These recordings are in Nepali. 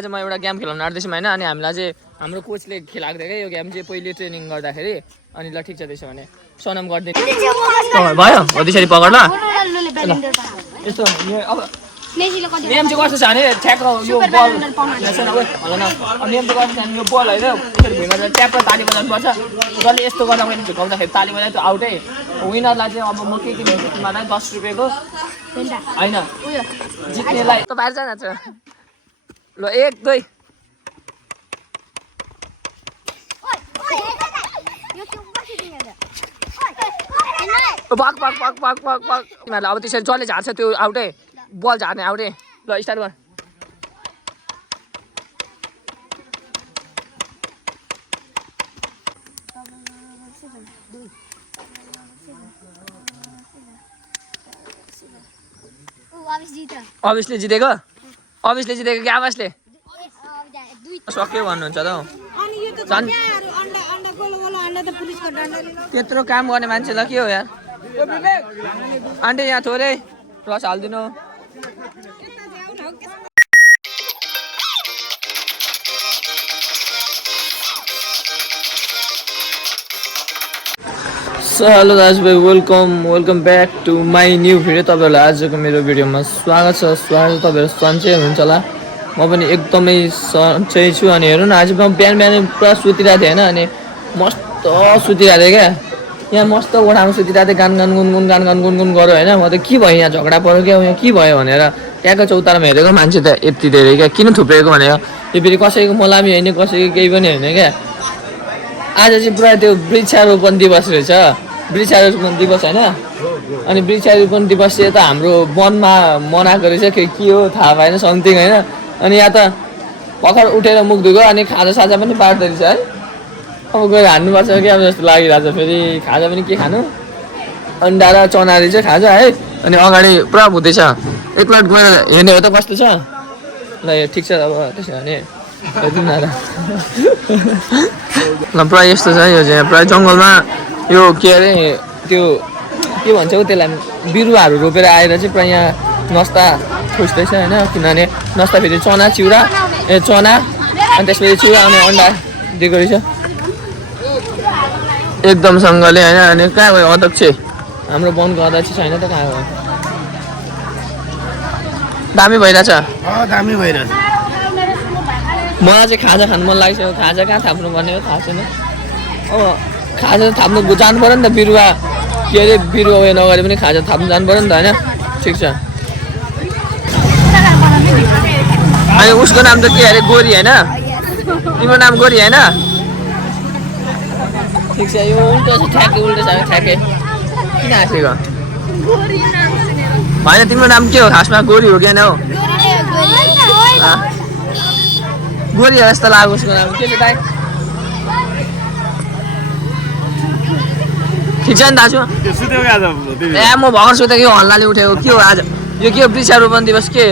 आज म एउटा गेम खेलाउन आँट्दैछु हैन अनि हामीलाई चाहिँ हाम्रो कोचले खेलाएको थियो के यो गेम चाहिँ पहिले ट्रेनिङ गर्दाखेरि अनि ल ठिक छ त्यसो भने सनम गर्दै भयो हो त्यसरी पकड ल यस्तो अब नेम चाहिँ कस्तो छ भने ठ्याक्क यो बल छैन ओइ हल्ला न अनि नेम चाहिँ कस्तो छ भने यो बल हैन फेरि भुइँमा ट्याप्प ताली बजाउनु पर्छ जसले यस्तो गर्दा मैले झुकाउँदाखेरि ताली बजाए त्यो आउटै विनरलाई चाहिँ अब म के दिन्छु तिमीलाई 10 रुपैयाँको हैन जित्नेलाई त बाहिर जान छ ल 1 2 भाग भाग भाग भाग भाग भाग तिमीहरूलाई अब त्यसरी जसले झार्छ त्यो आउटै बल झार्ने आउटै ल स्टार्ट गर अभिसले जितेको कि आवासले सक्यो भन्नुहुन्छ त त्यत्रो काम गर्ने मान्छेलाई के हो यार आन्टी यहाँ थोरै रस हालिदिनु हेलो दाजुभाइ welcome back to my new video तपाईँहरूलाई आजको मेरो भिडियोमा स्वागत छ तपाईँहरू सन्चै हुनुहुन्छ होला म पनि एकदमै सन्चै छु अनि हेर्नु न आज म बिहान पुरा सुतिरहेको थिएँ होइन अनि मस्त सुतिरहेको थिएँ क्या यहाँ मस्त ओठामा सुतिरहेको थिएँ गान गुनगुन गऱ्यो होइन म त के भयो यहाँ झगडा पऱ्यो क्या यहाँ के भयो भनेर त्यहाँको चौतारामा हेरेको मान्छे त यति धेरै क्या किन थुप्रेको भनेर यो फेरि कसैको मलामी होइन कसैको केही पनि होइन क्या आज चाहिँ पुरा त्यो वृक्षारोपण दिवस रहेछ वृक्षारोपण दिवस होइन अनि वृक्षारोपण दिवस चाहिँ त हाम्रो वनमा मनाएको रहेछ के हो थाहा भएन समथिङ होइन अनि यहाँ त भर्खर उठेर मुख धुगो अनि खाजा पनि पार्दो रहेछ है अब गएर हान्नुपर्छ क्या जस्तो लागिरहेछ फेरि खाजा पनि के खानु अन्डा र चना रहेछ खाजा है अनि अगाडि पुरा हुँदैछ एकलट गएर हेर्ने हो त कस्तो छ ल ठिक छ अब त्यसो भने हेर्नु न ल पुरा यस्तो छ यो चाहिँ पुरा जङ्गलमा यो के अरे त्यो के भन्छ हौ त्यसलाई बिरुवाहरू रोपेर आएर चाहिँ पुरा यहाँ नस्ता खोज्दैछ होइन किनभने नस्ता फेरि चना अनि त्यसपछि चिउरा अनि अन्डा दिएको रहेछ एकदमसँगले होइन अनि कहाँ गयो अध्यक्ष हाम्रो वनको अध्यक्ष छैन त कहाँ गयो दामी भइरहेछ मलाई चाहिँ खाजा खानु मन लाग्छ खाजा कहाँ थाप्नु पर्ने हो थाहा छैन अब खाजा थाप्नु जानु पऱ्यो नि त बिरुवा के अरे बिरुवा उयो नगरे पनि खाजा थाप्नु जानु पऱ्यो नि त होइन ठिक छ अनि उसको नाम त के अरे गोरी होइन तिम्रो नाम गोरी होइन ठिक छ यो उल्टो छ उल्टो छ ठ्याके किन हाँसेको होइन तिम्रो नाम के हो खासमा गोरी हो कि हो गोरी हो जस्तो लाग्यो उसको नाम के छ दाइ ठिक छ नि दाजु ए म भर्खर सुतेको यो हल्लाले उठेको के हो आज यो के हो वृक्षारोपण दिवस के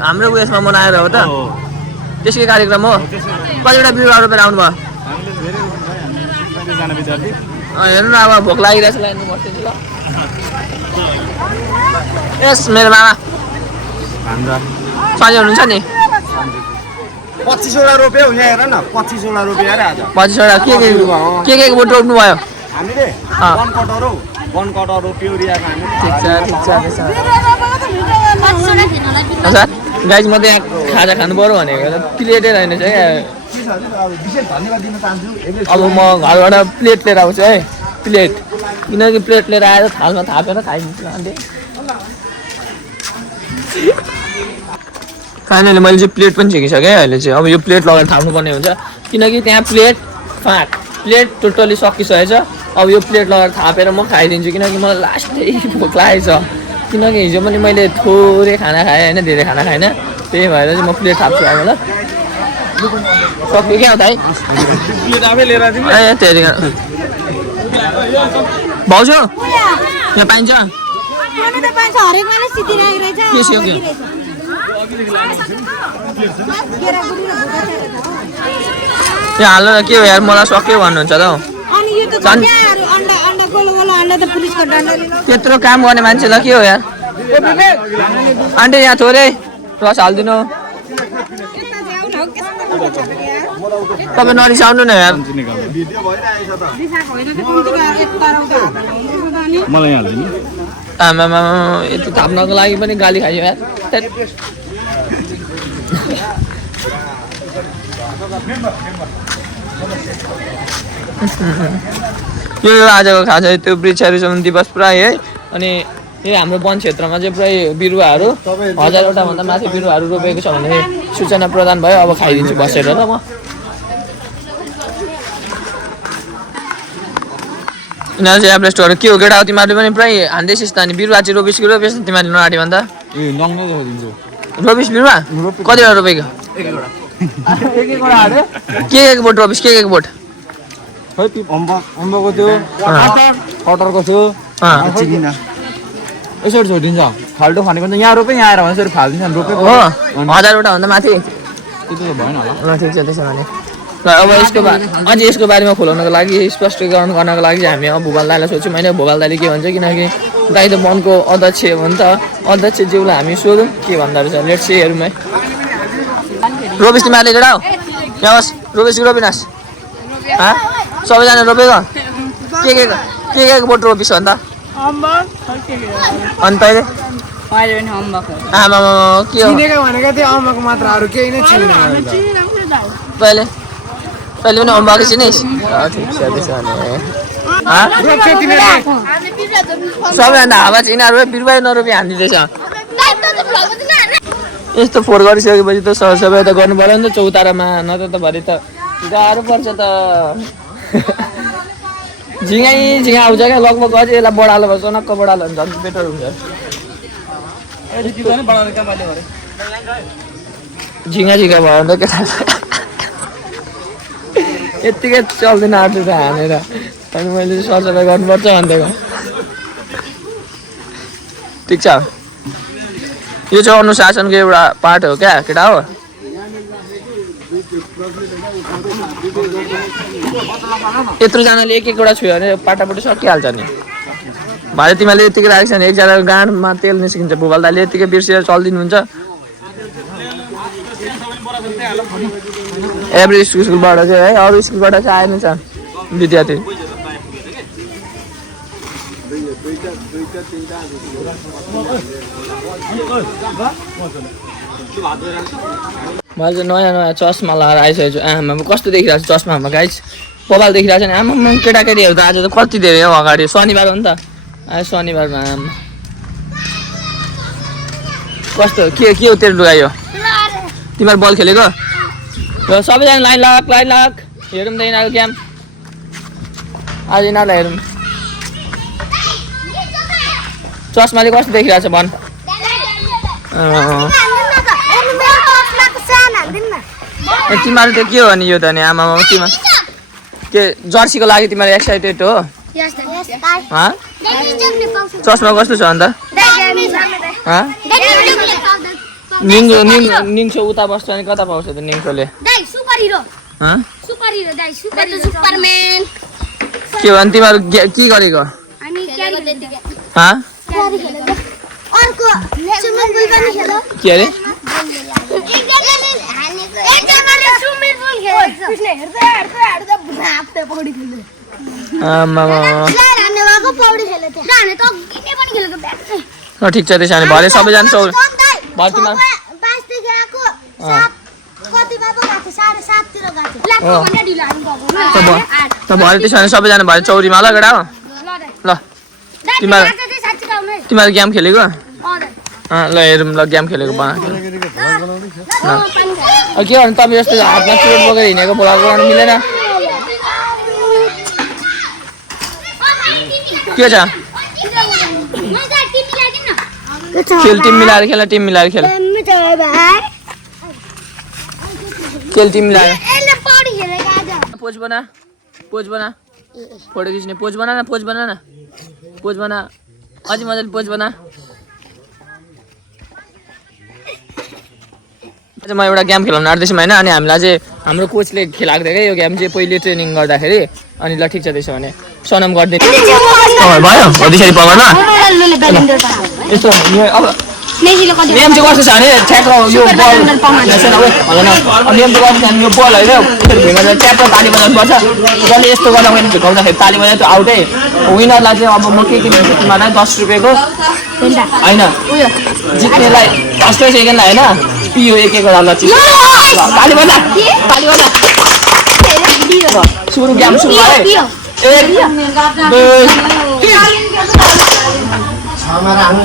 हाम्रो उयसमा मनाएर हो त त्यसकै कार्यक्रम हो कतिवटा बिरुवा रोपेर आउनुभयो हेर्नु न अब भोक लागिरहेछ लाइनमा बस्दैछु ल यस मेरो मामा सन्चै हुनुहुन्छ नि 25 वटा रोप्यो यहाँ हेर न 25 वटा रोप्यो अरे आज 25 वटा के बोट रोप्नु भयो हामीले वन कटर रोप्यो रियाको हामी ठिक छ अच्छा गाइज म त यहाँ खाजा खानु पर्यो भनेको प्लेटै रहेन छ क्या विशेष धन्यवाद दिन चाहन्छु अब म घरबाट प्लेट लिएर आउँछु है प्लेट किनकि प्लेट लिएर आएर थालमा थापेर खाइदिन्छु अन्त फाइनली मैले चाहिँ प्लेट पनि झिकिसकेँ अहिले चाहिँ अब यो प्लेट लगाएर थाप्नुपर्ने हुन्छ किनकि त्यहाँ प्लेट टोटली सकिसकेछ अब यो प्लेट लगाएर थापेर म खाइदिन्छु किनकि मलाई लास्टै भोक लागेको छ किनकि हिजो पनि मैले थोरै खाना खाएँ होइन धेरै खाना खाएन त्यही भएर चाहिँ म प्लेट थाप्छु अब ल सक्यो क्या त है ए त्यही भाउजू यहाँ पाइन्छ के सक्यो यहाँ हाल्नु न के हो यार मलाई सक्यो भन्नुहुन्छ त त्यत्रो काम गर्ने मान्छेलाई के हो यार आन्टी यहाँ थोरै रस हालिदिनु तपाईँ नरिसाउनु न यार भिडियो भइरहेछ त मलाई हाल्दिनु आमामा यति थाप्नको लागि पनि गाली खायो यार त्यत। यो आजको खाजा त्यो वृक्षारोपण दिवस पुरा है। अनि यो हाम्रो वन क्षेत्रमा चाहिँ पुरै बिरुवाहरू 1000वटा भन्दा माथि बिरुवाहरू रोपेको छ भने सूचना प्रदान भयो। अब खाइदिन्छु बसेर ल म। यिनीहरू चाहिँ एप्पल स्टोर के हो केटा हो तिमीहरूले पनि पुरै हान्दैछस् त अनि बिरुवा चाहिँ रोपिस कि रोपेस् तिमीहरूले नआँट्यो भन्दा ए नङ्नै देखाइदिन्छु रोपिस बिरुवा कतिवटा रोपेको के एक बोट रोपिस के एक बोट खै अम्बको थियो कटरको थियो चिनिन यसरी छोडिदिन्छ फाल्टो खानेको त यहाँ रोपे यहाँ आएर भने यसरी फालिदिन्छ रोपे हो 1000वटा भन्दा माथि त्यति त भएन होला ल ठिक छ त्यसो भने ल अब अझै यसको बारेमा खुलाउनको लागि स्पष्टीकरण गर्नको लागि हामी अब भूपाल दाइलाई सोध्छौँ होइन। भूपाल दाइले के भन्छ किनकि दाइ त वनको अध्यक्ष हो नि त अध्यक्षज्यूलाई हामी सोधौँ के भन्दा रहेछ लेट्स सी हेरौँ है। रोपेस तिमीहरूले केटा हो यहाँ बस रोपेस कि रोपिनास् सबैजना रोपेको के बोट रोपिस अन्त अनि तैँले आमा के हो भनेको थियो अम्बको मात्र अरू केही नै छैन तैँले पनि अम्बाको चिनिस् ठिक छ त्यसो भने सबैभन्दा हावा चाहिँ यिनीहरू बिरुवा नरोपी हानिदिँदैछ। यस्तो फोहोर गरिसकेपछि त सबै त गर्नु पर्यो नि त चौतारामा नत्र त भरे त गाह्रो पर्छ त झिङा आउँछ क्या लगभग अझै यसलाई बढालो भन्छ नक्क बढालो भने झन् बेटर हुन्छ। झिङा भयो भने त केटा यत्तिकै चल्दैन आँट्यो त हानेर अनि मैले सरसफाइ गर्नुपर्छ भनिदिएको ठिक छ। यो चाहिँ अनुशासनको एउटा पार्ट हो क्या केटा हो। यत्रोजनाले एक एकवटा छुयो भने पाटापट्टि सकिहाल्छ नि भाइ। तिमीहरूले यत्तिकै राखेको छ भने एकजनाको गाँडमा तेल निस्किन्छ। भूपाल दाइले यत्तिकै बिर्सेर चलिदिनुहुन्छ। एभ्री स्कुलबाट चाहिँ है अरू स्कुलबाट चाहिँ आएन छ विद्यार्थी। मैले चाहिँ नयाँ चस्मा लगाएर आइसकेको छु। आमा कस्तो देखिरहेको छु चस्मामा गाइस बबाल देखिरहेको छ नि। आमा केटाकेटीहरू त आज त कति धेरै हो अगाडि शनिबार हो नि त आज शनिबारमा आमा कस्तो के हो तेरो लुगा यो तिमीहरू बल खेलेको र सबैजना लाइन लाग हेरौँ त यिनीहरूको गेम आज यिनीहरूलाई हेरौँ। चस्माले कस्तो देखिरहेको छ भन् तिमीहरू त के हो नि यो त नि आमा तिमीहरू के जर्सीको लागि तिमीहरू एक्साइटेड हो चस्मा कस्तो छ अन्त निङ्सो उता बस्छ अनि कता पाउँछ त निङ्सोले के हो अनि तिमीहरू के गरेको के अरे ठिक छ त्यसो भने भरे सबैजना भरे त्यसो भने सबैजना भरे चौरीमा ल केटा हो ल तिमीहरू गेम खेलेको ल हेरौँ ल गेम खेलेको के भन्नु तपाईँ जस्तो हातमा चुरोट बोकेर हिँडेको बोलाएको गर्नु मिलेन के छ खेल टिम मिलाएर खेल टिम मिलाएर खेल टिम मिलाएर पोज बना फोटो खिच्ने पोज बना न अझै मजाले पोज बना। म एउटा गेम खेलाउनु आँट्दैछौँ होइन अनि हामीलाई चाहिँ हाम्रो कोचले खेलाएको थियो क्या यो गेम चाहिँ पहिले ट्रेनिङ गर्दाखेरि अनि ल ठिक छ त्यसो भने सनम गरिदिनु भयो हो त्यसरी पकड्न यस्तो अब मेसीले कति नियम चाहिँ कस्तो छ भने ठ्याक्क यो बल छैन ओए भन न नियम चाहिँ कस्तो छ भने यो बल होइन फेरि भिङ्गा ट्याक्क ताली बजाउनु पर्छ जसले यस्तो गर्दा मैले झुकाउँदाखेरि ताली बजायो त्यो आउटै विनरलाई चाहिँ अब म के दिन्छु 10 रुपियाँको होइन जित्नेलाई फर्स्ट सेकेन्डलाई होइन पियो एक ल ताली बजा ताली बजा सुरु गेम सुरु है 1 2 छमा राख्नु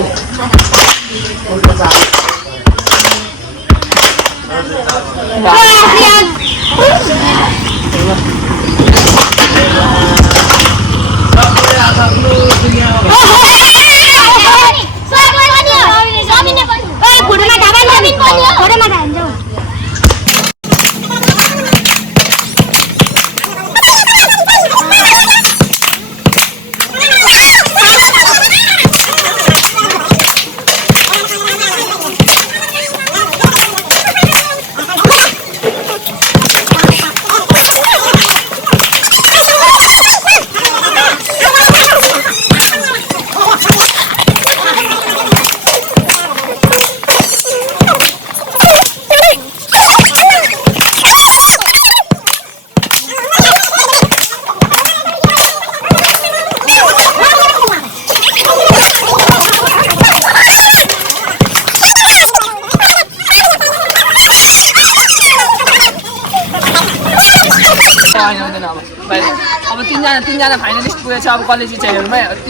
अब तीनजना फाइनलिस्ट पुगेछ अब कलेज चाहिँ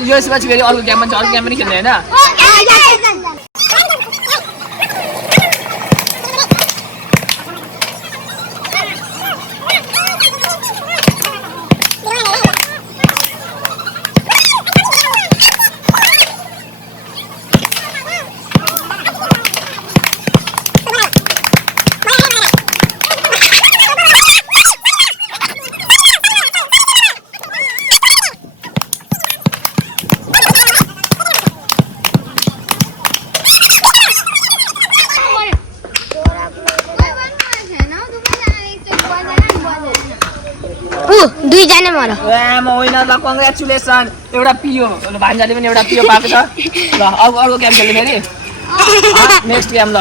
यसपछि फेरि अर्को गेम पनि छ अर्को गेम पनि खेल्ने होइन दुईजना मर म विनरलाई कङ्ग्रेचुलेसन एउटा पियो भान्जाले पनि एउटा पियो पाएको छ ल अर्को गेम खेल्ने फेरि नेक्स्ट गेम ल